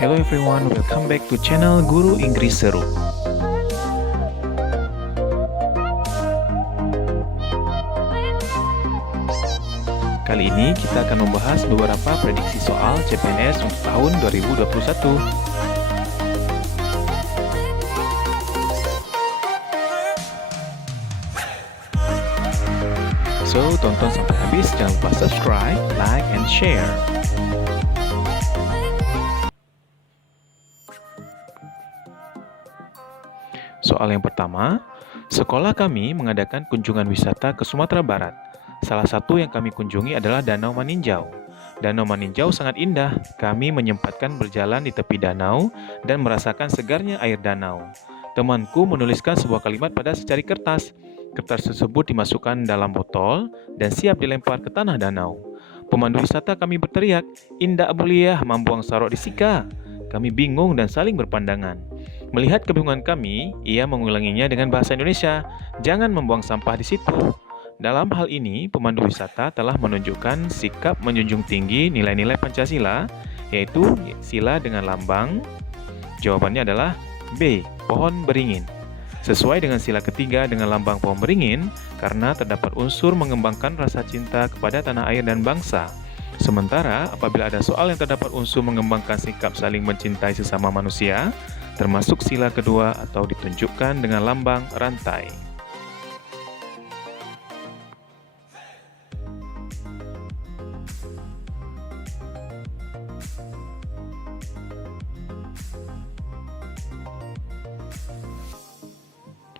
Hello everyone, welcome back to channel Guru Inggris Seru. Kali ini kita akan membahas beberapa prediksi soal CPNS untuk tahun 2021. So, tonton sampai habis, jangan lupa subscribe, like, and share. Soal yang pertama, sekolah kami mengadakan kunjungan wisata ke Sumatera Barat. Salah satu yang kami kunjungi adalah Danau Maninjau. Danau Maninjau sangat indah. Kami menyempatkan berjalan di tepi danau dan merasakan segarnya air danau. Temanku menuliskan sebuah kalimat pada secari kertas. Kertas tersebut dimasukkan dalam botol dan siap dilempar ke tanah danau. Pemandu wisata kami berteriak, "Indak Mulia, mambuang sarok di sika." Kami bingung dan saling berpandangan. Melihat kebingungan kami, ia mengulanginya dengan bahasa Indonesia, "Jangan membuang sampah di situ." Dalam hal ini, pemandu wisata telah menunjukkan sikap menjunjung tinggi nilai-nilai Pancasila, yaitu sila dengan lambang. Jawabannya adalah B, pohon beringin. Sesuai dengan sila ketiga dengan lambang pohon beringin, karena terdapat unsur mengembangkan rasa cinta kepada tanah air dan bangsa. Sementara, apabila ada soal yang terdapat unsur mengembangkan sikap saling mencintai sesama manusia, termasuk sila kedua atau ditunjukkan dengan lambang rantai.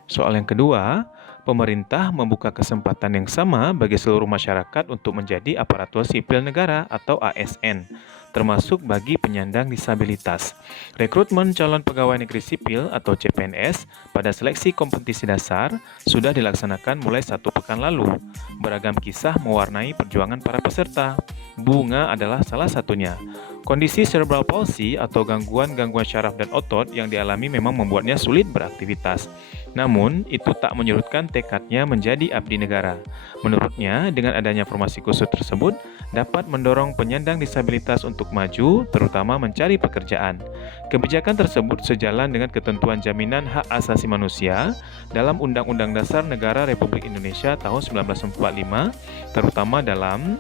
Soal yang kedua, pemerintah membuka kesempatan yang sama bagi seluruh masyarakat untuk menjadi aparatur sipil negara atau ASN, termasuk bagi penyandang disabilitas. Rekrutmen calon pegawai negeri sipil atau CPNS pada seleksi kompetisi dasar sudah dilaksanakan mulai 1 pekan lalu. Beragam kisah mewarnai perjuangan para peserta. Bunga adalah salah satunya. Kondisi cerebral palsy atau gangguan-gangguan syaraf dan otot yang dialami memang membuatnya sulit beraktivitas. Namun, itu tak menyurutkan tekadnya menjadi abdi negara. Menurutnya, dengan adanya formasi khusus tersebut, dapat mendorong penyandang disabilitas untuk maju, terutama mencari pekerjaan. Kebijakan tersebut sejalan dengan ketentuan jaminan hak asasi manusia dalam Undang-Undang Dasar Negara Republik Indonesia tahun 1945, terutama dalam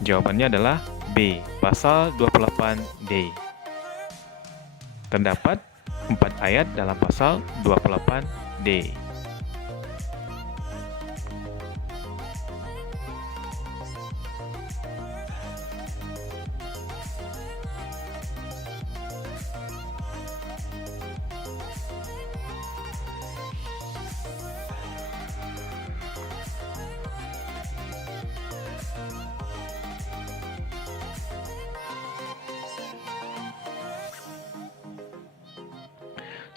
jawabannya adalah B, pasal 28D. Terdapat 4 ayat dalam pasal 28D.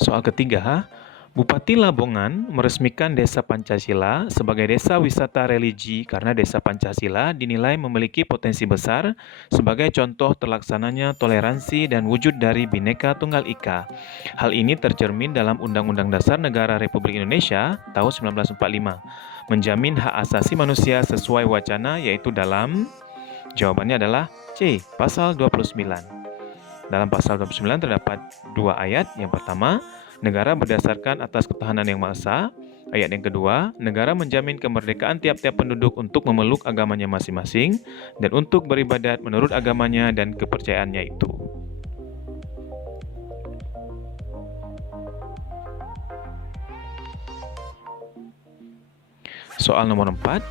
Soal ketiga, Bupati Lamongan meresmikan Desa Pancasila sebagai desa wisata religi karena Desa Pancasila dinilai memiliki potensi besar sebagai contoh terlaksananya toleransi dan wujud dari Bhinneka Tunggal Ika. Hal ini tercermin dalam Undang-Undang Dasar Negara Republik Indonesia tahun 1945, menjamin hak asasi manusia sesuai wacana yaitu dalam jawabannya adalah C, pasal 29. Dalam pasal 29 terdapat 2 ayat. Yang pertama, negara berdasarkan atas ketahanan yang Maha Esa. Ayat yang kedua, negara menjamin kemerdekaan tiap-tiap penduduk untuk memeluk agamanya masing-masing dan untuk beribadat menurut agamanya dan kepercayaannya itu. Soal nomor 4,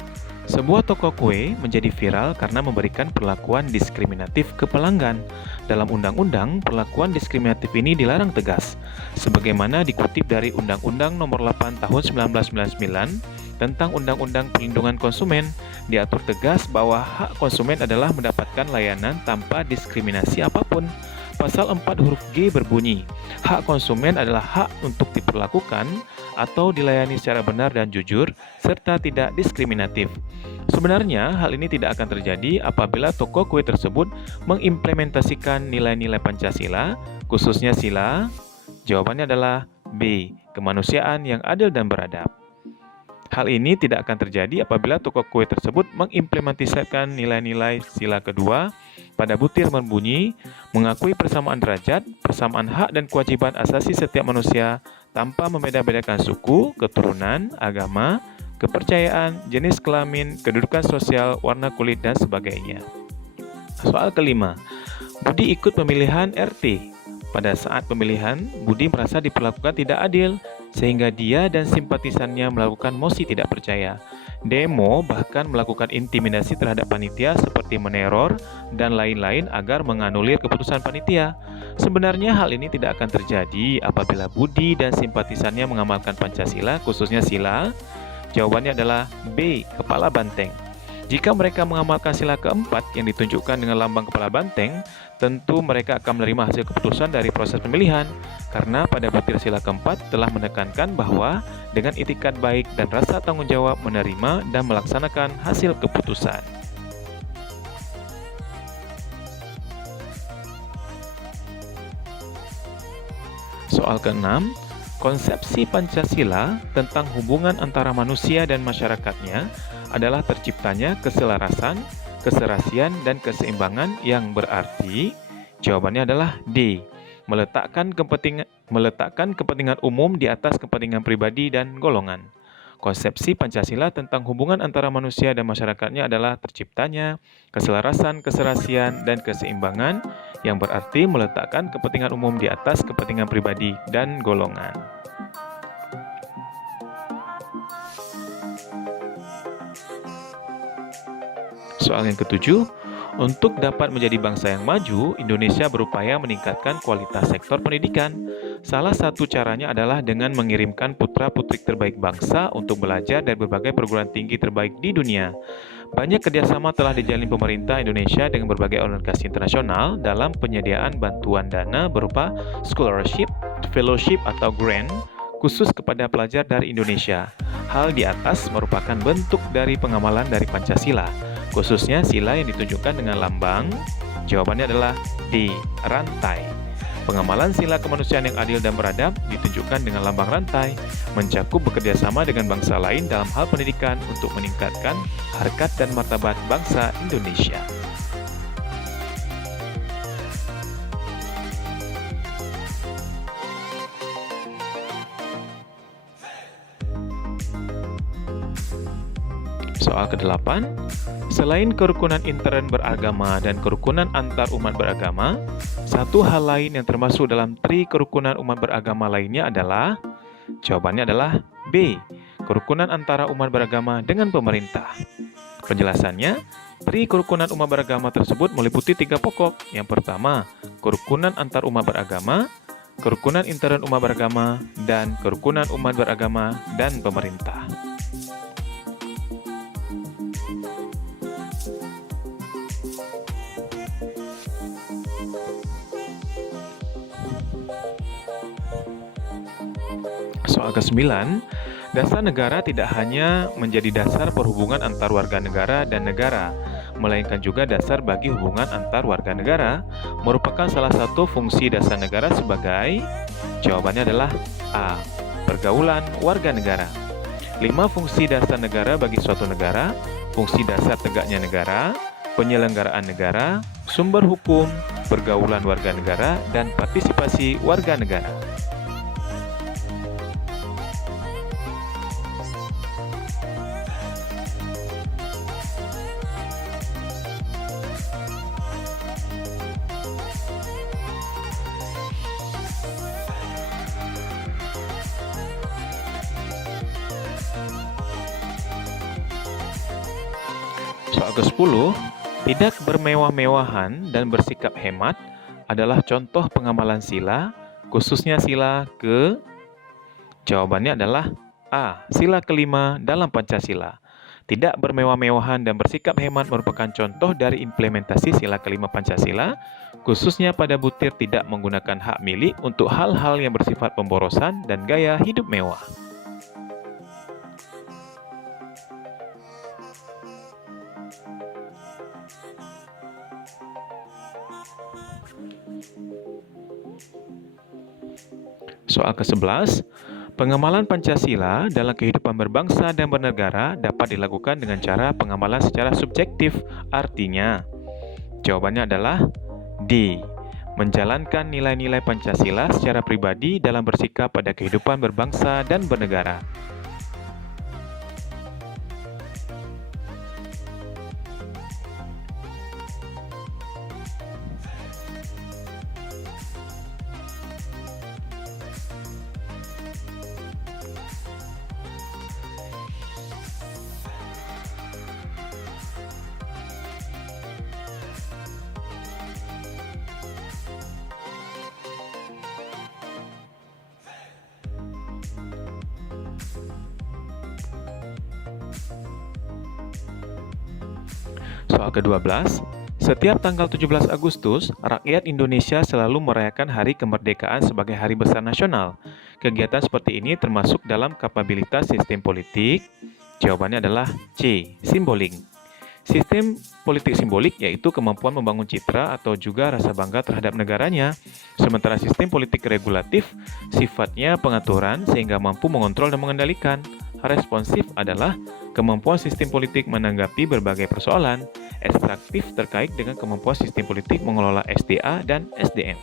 sebuah toko kue menjadi viral karena memberikan perlakuan diskriminatif ke pelanggan. Dalam undang-undang, perlakuan diskriminatif ini dilarang tegas. Sebagaimana dikutip dari Undang-Undang Nomor 8 Tahun 1999 tentang Undang-Undang Perlindungan Konsumen, diatur tegas bahwa hak konsumen adalah mendapatkan layanan tanpa diskriminasi apapun. Pasal 4 huruf G berbunyi, hak konsumen adalah hak untuk diperlakukan atau dilayani secara benar dan jujur, serta tidak diskriminatif. Sebenarnya, hal ini tidak akan terjadi apabila toko kue tersebut mengimplementasikan nilai-nilai Pancasila, khususnya sila. Jawabannya adalah B, kemanusiaan yang adil dan beradab. Hal ini tidak akan terjadi apabila toko kue tersebut mengimplementasikan nilai-nilai sila kedua pada butir berbunyi, mengakui persamaan derajat, persamaan hak dan kewajiban asasi setiap manusia tanpa membeda-bedakan suku, keturunan, agama, kepercayaan, jenis kelamin, kedudukan sosial, warna kulit, dan sebagainya. Soal kelima, Budi ikut pemilihan RT. Pada saat pemilihan, Budi merasa diperlakukan tidak adil, sehingga dia dan simpatisannya melakukan mosi tidak percaya. Demo bahkan melakukan intimidasi terhadap panitia seperti meneror dan lain-lain agar menganulir keputusan panitia. Sebenarnya hal ini tidak akan terjadi apabila Budi dan simpatisannya mengamalkan Pancasila, khususnya sila. Jawabannya adalah B, kepala banteng. Jika mereka mengamalkan sila keempat yang ditunjukkan dengan lambang kepala banteng, tentu mereka akan menerima hasil keputusan dari proses pemilihan, karena pada butir sila keempat telah menekankan bahwa dengan itikat baik dan rasa tanggung jawab menerima dan melaksanakan hasil keputusan. Soal keenam, konsepsi Pancasila tentang hubungan antara manusia dan masyarakatnya adalah terciptanya keselarasan, keserasian, dan keseimbangan yang berarti jawabannya adalah D. Meletakkan kepentingan umum di atas kepentingan pribadi dan golongan. Konsepsi Pancasila tentang hubungan antara manusia dan masyarakatnya adalah terciptanya keselarasan, keserasian, dan keseimbangan yang berarti meletakkan kepentingan umum di atas kepentingan pribadi dan golongan. Soal yang ketujuh, untuk dapat menjadi bangsa yang maju, Indonesia berupaya meningkatkan kualitas sektor pendidikan. Salah satu caranya adalah dengan mengirimkan putra-putri terbaik bangsa untuk belajar dari berbagai perguruan tinggi terbaik di dunia. Banyak kerjasama telah dijalin pemerintah Indonesia dengan berbagai organisasi internasional dalam penyediaan bantuan dana berupa scholarship, fellowship, atau grant khusus kepada pelajar dari Indonesia. Hal di atas merupakan bentuk dari pengamalan dari Pancasila, khususnya sila yang ditunjukkan dengan lambang. Jawabannya adalah D, rantai. Pengamalan sila kemanusiaan yang adil dan beradab ditunjukkan dengan lambang rantai, mencakup bekerjasama dengan bangsa lain dalam hal pendidikan untuk meningkatkan harkat dan martabat bangsa Indonesia. Soal ke-8, selain kerukunan intern beragama dan kerukunan antar umat beragama, satu hal lain yang termasuk dalam tri kerukunan umat beragama lainnya adalah, jawabannya adalah B, kerukunan antara umat beragama dengan pemerintah. Penjelasannya, tri kerukunan umat beragama tersebut meliputi 3 pokok. Yang pertama, kerukunan antar umat beragama, kerukunan intern umat beragama, dan kerukunan umat beragama dan pemerintah. Soal ke-9, dasar negara tidak hanya menjadi dasar perhubungan antar warga negara dan negara, melainkan juga dasar bagi hubungan antar warga negara, merupakan salah satu fungsi dasar negara sebagai, jawabannya adalah A, pergaulan warga negara. 5 fungsi dasar negara bagi suatu negara: fungsi dasar tegaknya negara, penyelenggaraan negara, sumber hukum, pergaulan warga negara, dan partisipasi warga negara. Soal ke-10, tidak bermewah-mewahan dan bersikap hemat adalah contoh pengamalan sila, khususnya sila ke, jawabannya adalah A, sila kelima dalam Pancasila. Tidak bermewah-mewahan dan bersikap hemat merupakan contoh dari implementasi sila kelima Pancasila, khususnya pada butir tidak menggunakan hak milik untuk hal-hal yang bersifat pemborosan dan gaya hidup mewah. Soal ke-11, Pengamalan Pancasila dalam kehidupan berbangsa dan bernegara dapat dilakukan dengan cara pengamalan secara subjektif. Artinya, jawabannya adalah D. Menjalankan nilai-nilai Pancasila secara pribadi dalam bersikap pada kehidupan berbangsa dan bernegara. Soal ke-12, setiap tanggal 17 Agustus, rakyat Indonesia selalu merayakan Hari Kemerdekaan sebagai hari besar nasional. Kegiatan seperti ini termasuk dalam kapabilitas sistem politik. Jawabannya adalah C. Simbolik. Sistem politik simbolik yaitu kemampuan membangun citra atau juga rasa bangga terhadap negaranya. Sementara sistem politik regulatif sifatnya pengaturan sehingga mampu mengontrol dan mengendalikan. Responsif adalah kemampuan sistem politik menanggapi berbagai persoalan. Ekstraktif terkait dengan kemampuan sistem politik mengelola SDA dan SDM.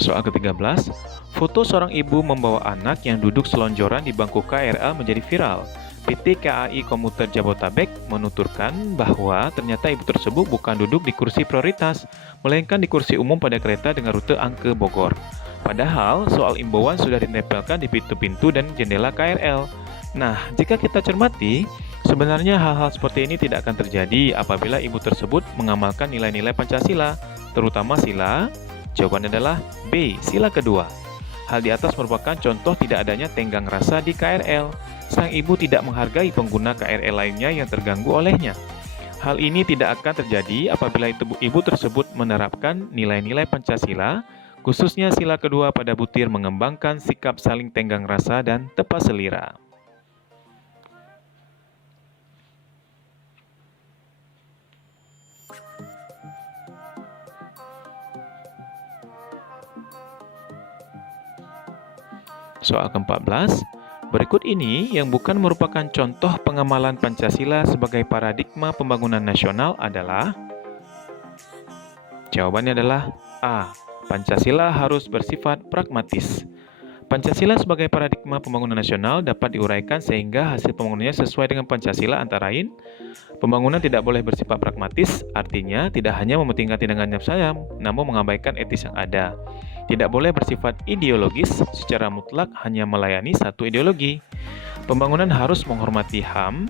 Soal ke-13, foto seorang ibu membawa anak yang duduk selonjoran di bangku KRL menjadi viral. PT KAI Komuter Jabotabek menuturkan bahwa ternyata ibu tersebut bukan duduk di kursi prioritas, melainkan di kursi umum pada kereta dengan rute Angke Bogor. Padahal soal imbauan sudah ditempelkan di pintu-pintu dan jendela KRL. Nah, jika kita cermati, sebenarnya hal-hal seperti ini tidak akan terjadi apabila ibu tersebut mengamalkan nilai-nilai Pancasila, terutama sila. Jawabannya adalah B. Sila kedua. Hal di atas merupakan contoh tidak adanya tenggang rasa di KRL. Sang ibu tidak menghargai pengguna KRL lainnya yang terganggu olehnya. Hal ini tidak akan terjadi apabila ibu tersebut menerapkan nilai-nilai Pancasila, khususnya sila kedua pada butir mengembangkan sikap saling tenggang rasa dan tepat selira. Soal ke-14, berikut ini yang bukan merupakan contoh pengamalan Pancasila sebagai paradigma pembangunan nasional adalah. Jawabannya adalah A. Pancasila harus bersifat pragmatis. Pancasila sebagai paradigma pembangunan nasional dapat diuraikan sehingga hasil pembangunannya sesuai dengan Pancasila antara lain. Pembangunan tidak boleh bersifat pragmatis, artinya tidak hanya mementingkan tindakan sayap, namun mengabaikan etis yang ada. Tidak boleh bersifat ideologis, secara mutlak hanya melayani satu ideologi. Pembangunan harus menghormati HAM.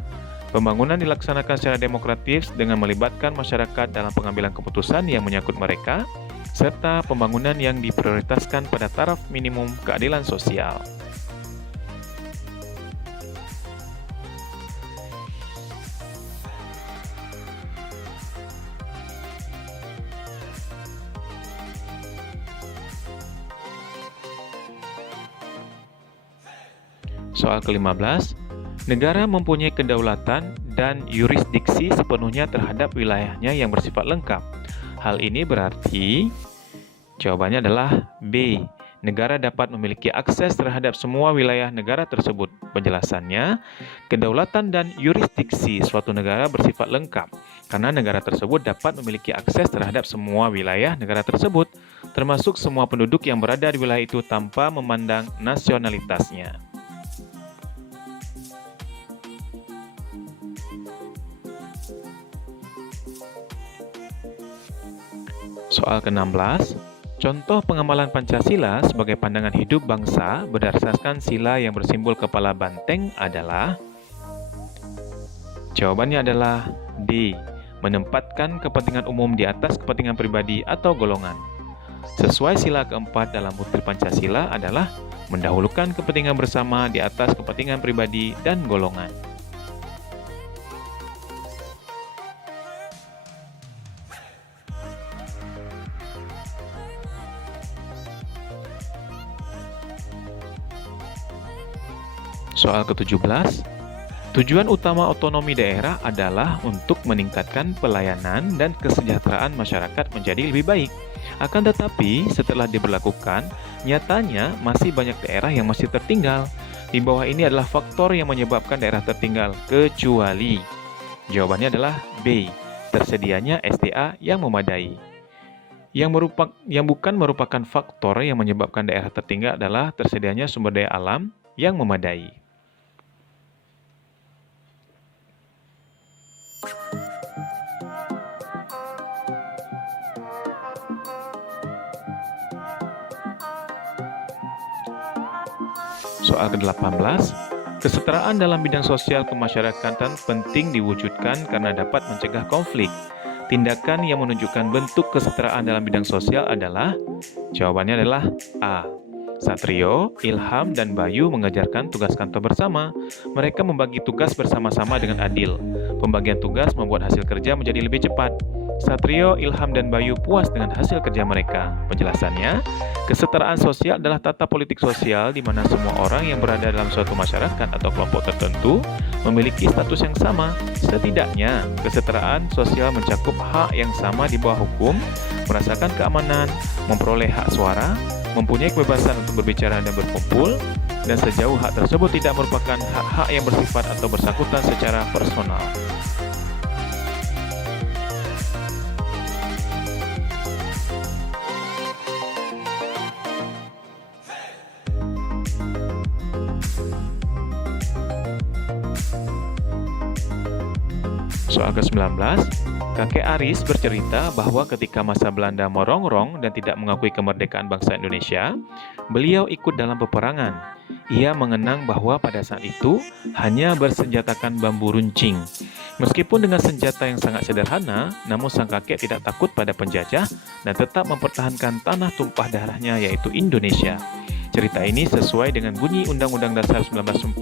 Pembangunan dilaksanakan secara demokratis dengan melibatkan masyarakat dalam pengambilan keputusan yang menyangkut mereka, serta pembangunan yang diprioritaskan pada taraf minimum keadilan sosial. Soal ke-15, negara mempunyai kedaulatan dan yurisdiksi sepenuhnya terhadap wilayahnya yang bersifat lengkap. Hal ini berarti jawabannya adalah B. Negara dapat memiliki akses terhadap semua wilayah negara tersebut. Penjelasannya, kedaulatan dan yurisdiksi suatu negara bersifat lengkap karena negara tersebut dapat memiliki akses terhadap semua wilayah negara tersebut, termasuk semua penduduk yang berada di wilayah itu tanpa memandang nasionalitasnya. Soal ke-16, contoh pengamalan Pancasila sebagai pandangan hidup bangsa berdasarkan sila yang bersimbol kepala banteng adalah. Jawabannya adalah D. Menempatkan kepentingan umum di atas kepentingan pribadi atau golongan. Sesuai sila keempat dalam butir Pancasila adalah mendahulukan kepentingan bersama di atas kepentingan pribadi dan golongan. Soal ke-17, Tujuan utama otonomi daerah adalah untuk meningkatkan pelayanan dan kesejahteraan masyarakat menjadi lebih baik. Akan tetapi, setelah diberlakukan, nyatanya masih banyak daerah yang masih tertinggal. Di bawah ini adalah faktor yang menyebabkan daerah tertinggal, kecuali. Jawabannya adalah B. Tersedianya SDA yang memadai. Yang bukan merupakan faktor yang menyebabkan daerah tertinggal adalah tersedianya sumber daya alam yang memadai. Soal ke-18, kesetaraan dalam bidang sosial kemasyarakatan penting diwujudkan karena dapat mencegah konflik. Tindakan yang menunjukkan bentuk kesetaraan dalam bidang sosial adalah, jawabannya adalah A. Satrio, Ilham, dan Bayu mengerjakan tugas kantor bersama. Mereka membagi tugas bersama-sama dengan adil. Pembagian tugas membuat hasil kerja menjadi lebih cepat. Satrio, Ilham, dan Bayu puas dengan hasil kerja mereka. Penjelasannya, kesetaraan sosial adalah tata politik sosial di mana semua orang yang berada dalam suatu masyarakat atau kelompok tertentu memiliki status yang sama. Setidaknya, kesetaraan sosial mencakup hak yang sama di bawah hukum, merasakan keamanan, memperoleh hak suara, mempunyai kebebasan untuk berbicara dan berkumpul, dan sejauh hak tersebut tidak merupakan hak-hak yang bersifat atau bersangkutan secara personal. Soal ke-19, kakek Aris bercerita bahwa ketika masa Belanda merongrong dan tidak mengakui kemerdekaan bangsa Indonesia, beliau ikut dalam peperangan. Ia mengenang bahwa pada saat itu hanya bersenjatakan bambu runcing. Meskipun dengan senjata yang sangat sederhana, namun sang kakek tidak takut pada penjajah dan tetap mempertahankan tanah tumpah darahnya yaitu Indonesia. Cerita ini sesuai dengan bunyi Undang-Undang Dasar 1945,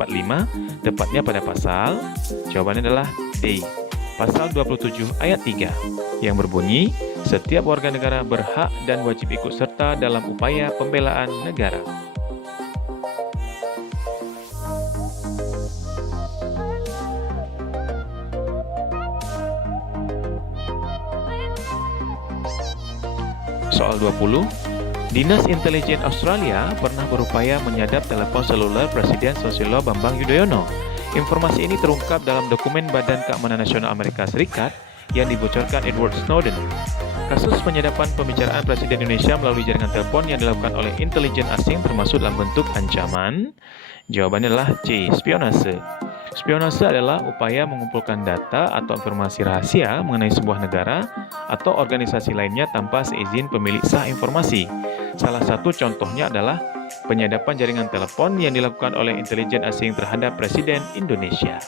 tepatnya pada pasal, jawabannya adalah D. Pasal 27 ayat 3, yang berbunyi, setiap warga negara berhak dan wajib ikut serta dalam upaya pembelaan negara. Soal 20, Dinas Intelijen Australia pernah berupaya menyadap telepon seluler Presiden Susilo Bambang Yudhoyono. Informasi ini terungkap dalam dokumen Badan Keamanan Nasional Amerika Serikat yang dibocorkan Edward Snowden. Kasus penyadapan pembicaraan Presiden Indonesia melalui jaringan telepon yang dilakukan oleh intelijen asing termasuk dalam bentuk ancaman. Jawabannya adalah C. Spionase. Spionase adalah upaya mengumpulkan data atau informasi rahasia mengenai sebuah negara atau organisasi lainnya tanpa seizin pemilik sah informasi. Salah satu contohnya adalah penyadapan jaringan telepon yang dilakukan oleh intelijen asing terhadap Presiden Indonesia.